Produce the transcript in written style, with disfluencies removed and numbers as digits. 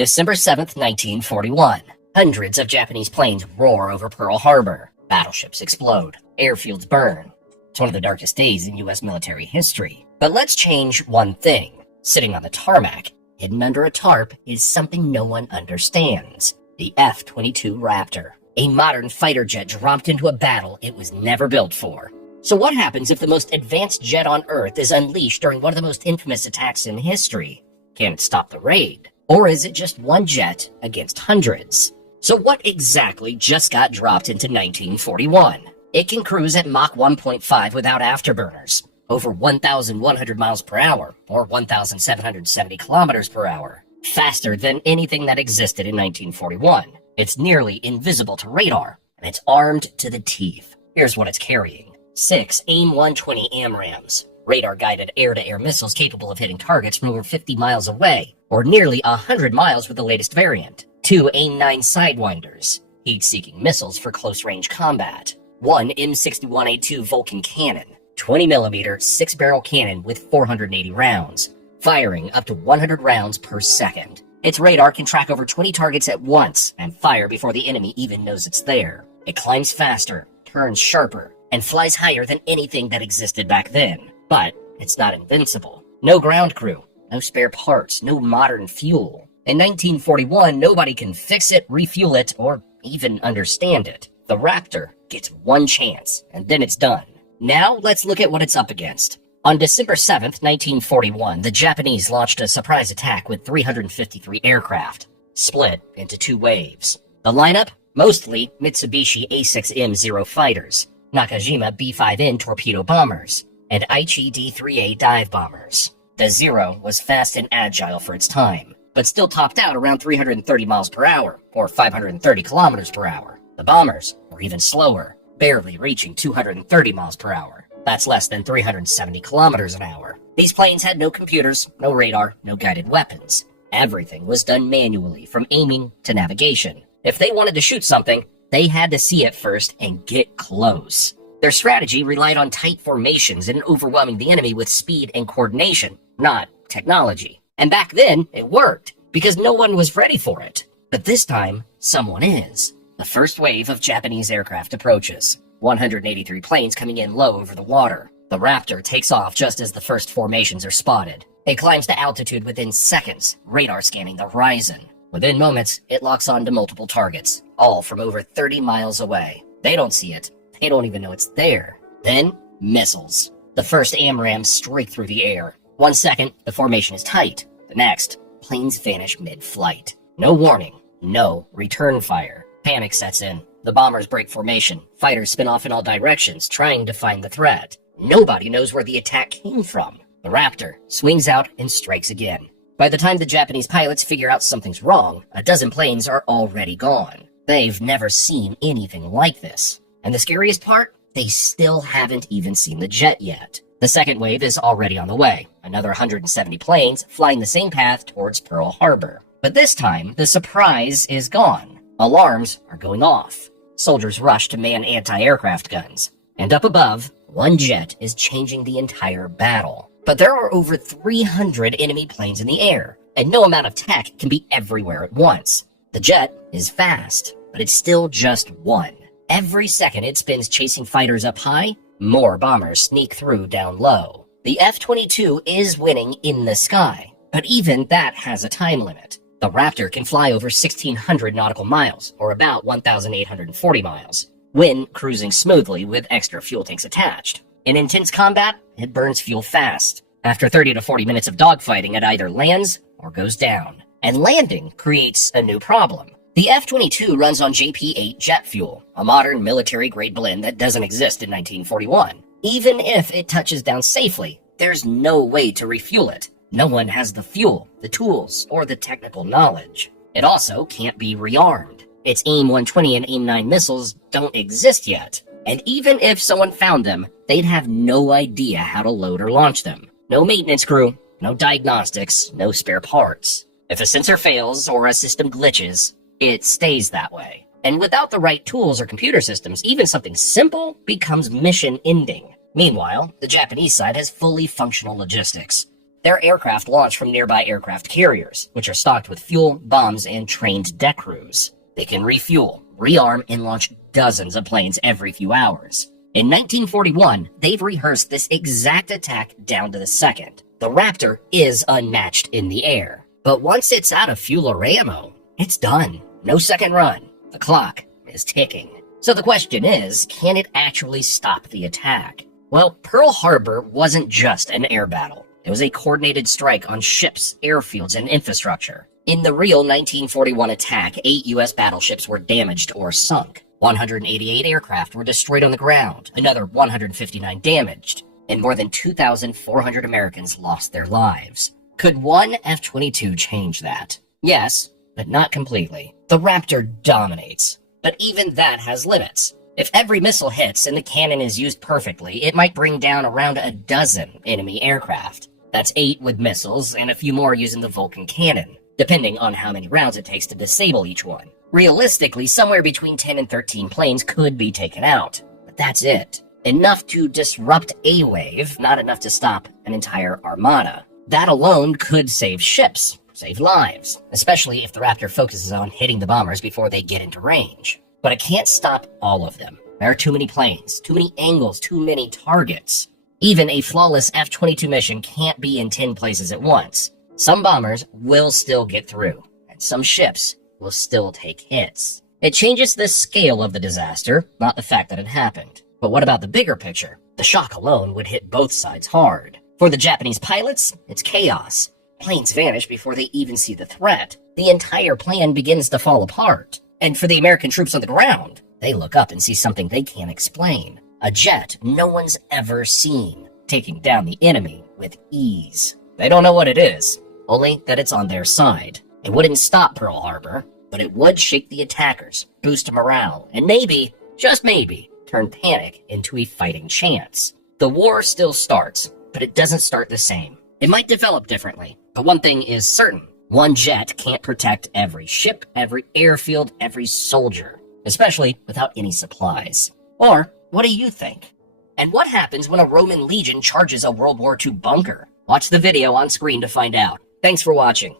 December 7th, 1941. Hundreds of Japanese planes roar over Pearl Harbor. Battleships explode. Airfields burn. It's one of the darkest days in U.S. military history. But let's change one thing. Sitting on the tarmac, hidden under a tarp, is something no one understands. The F-22 Raptor. A modern fighter jet dropped into a battle it was never built for. So what happens if the most advanced jet on Earth is unleashed during one of the most infamous attacks in history? Can it stop the raid? Or is it just one jet against hundreds? So what exactly just got dropped into 1941? It can cruise at Mach 1.5 without afterburners, over 1,100 miles per hour, or 1,770 kilometers per hour, faster than anything that existed in 1941. It's nearly invisible to radar, and it's armed to the teeth. Here's what it's carrying. 6 AIM-120 AMRAAMs, radar-guided air-to-air missiles capable of hitting targets from over 50 miles away, or nearly 100 miles with the latest variant. 2 AIM-9 Sidewinders, heat-seeking missiles for close-range combat. 1 M61A2 Vulcan cannon, 20mm 6-barrel cannon with 480 rounds, firing up to 100 rounds per second. Its radar can track over 20 targets at once and fire before the enemy even knows it's there. It climbs faster, turns sharper, and flies higher than anything that existed back then. But it's not invincible. No ground crew, no spare parts, no modern fuel. In 1941, nobody can fix it, refuel it, or even understand it. The Raptor gets one chance, and then it's done. Now, let's look at what it's up against. On December 7th, 1941, the Japanese launched a surprise attack with 353 aircraft, split into 2 waves. The lineup? Mostly Mitsubishi A6M0 fighters, Nakajima B5N torpedo bombers, and Aichi D3A dive bombers. The Zero was fast and agile for its time, but still topped out around 330 miles per hour, or 530 kilometers per hour. The bombers were even slower, barely reaching 230 miles per hour. That's less than 370 kilometers an hour. These planes had no computers, no radar, no guided weapons. Everything was done manually, from aiming to navigation. If they wanted to shoot something, they had to see it first and get close. Their strategy relied on tight formations and overwhelming the enemy with speed and coordination, not technology. And back then, it worked, because no one was ready for it. But this time, someone is. The first wave of Japanese aircraft approaches. 183 planes coming in low over the water. The Raptor takes off just as the first formations are spotted. It climbs to altitude within seconds, radar scanning the horizon. Within moments, it locks on to multiple targets, all from over 30 miles away. They don't see it. They don't even know it's there. Then, missiles. The first AMRAAMs strike through the air. 1 second, the formation is tight. The next, planes vanish mid-flight. No warning, no return fire. Panic sets in. The bombers break formation. Fighters spin off in all directions, trying to find the threat. Nobody knows where the attack came from. The Raptor swings out and strikes again. By the time the Japanese pilots figure out something's wrong, a dozen planes are already gone. They've never seen anything like this. And the scariest part? They still haven't even seen the jet yet. The second wave is already on the way. Another 170 planes flying the same path towards Pearl Harbor. But this time, the surprise is gone. Alarms are going off. Soldiers rush to man anti-aircraft guns. And up above, one jet is changing the entire battle. But there are over 300 enemy planes in the air, and no amount of tech can be everywhere at once. The jet is fast, but it's still just one. Every second it spins chasing fighters up high, more bombers sneak through down low. The F-22 is winning in the sky, but even that has a time limit. The Raptor can fly over 1,600 nautical miles, or about 1,840 miles, when cruising smoothly with extra fuel tanks attached. In intense combat, it burns fuel fast. After 30 to 40 minutes of dogfighting, it either lands or goes down. And landing creates a new problem. The F-22 runs on JP-8 jet fuel, a modern military-grade blend that doesn't exist in 1941. Even if it touches down safely, there's no way to refuel it. No one has the fuel, the tools, or the technical knowledge. It also can't be rearmed. Its AIM-120 and AIM-9 missiles don't exist yet. And even if someone found them, they'd have no idea how to load or launch them. No maintenance crew, no diagnostics, no spare parts. If a sensor fails or a system glitches, it stays that way. And without the right tools or computer systems, even something simple becomes mission-ending. Meanwhile, the Japanese side has fully functional logistics. Their aircraft launch from nearby aircraft carriers, which are stocked with fuel, bombs, and trained deck crews. They can refuel, rearm, and launch dozens of planes every few hours. In 1941, they've rehearsed this exact attack down to the second. The Raptor is unmatched in the air. But once it's out of fuel or ammo, it's done. No second run. The clock is ticking. So the question is, can it actually stop the attack? Well, Pearl Harbor wasn't just an air battle. It was a coordinated strike on ships, airfields, and infrastructure. In the real 1941 attack, 8 U.S. battleships were damaged or sunk. 188 aircraft were destroyed on the ground, another 159 damaged, and more than 2,400 Americans lost their lives. Could one F-22 change that? Yes, but not completely. The Raptor dominates, but even that has limits. If every missile hits and the cannon is used perfectly, it might bring down around a dozen enemy aircraft. That's 8 with missiles and a few more using the Vulcan cannon, depending on how many rounds it takes to disable each one. Realistically, somewhere between 10 and 13 planes could be taken out, but that's it. Enough to disrupt a wave, not enough to stop an entire armada. That alone could save ships, save lives, especially if the Raptor focuses on hitting the bombers before they get into range. But it can't stop all of them. There are too many planes, too many angles, too many targets. Even a flawless F-22 mission can't be in 10 places at once. Some bombers will still get through, and some ships will still take hits. It changes the scale of the disaster, not the fact that it happened. But what about the bigger picture? The shock alone would hit both sides hard. For the Japanese pilots, it's chaos. Planes vanish before they even see the threat. The entire plan begins to fall apart. And for the American troops on the ground, they look up and see something they can't explain. A jet no one's ever seen, taking down the enemy with ease. They don't know what it is, only that it's on their side. It wouldn't stop Pearl Harbor, but it would shake the attackers, boost morale, and maybe, just maybe, turn panic into a fighting chance. The war still starts, but it doesn't start the same. It might develop differently, but one thing is certain. One jet can't protect every ship, every airfield, every soldier, especially without any supplies. Or, what do you think? And what happens when a Roman legion charges a World War II bunker? Watch the video on screen to find out. Thanks for watching.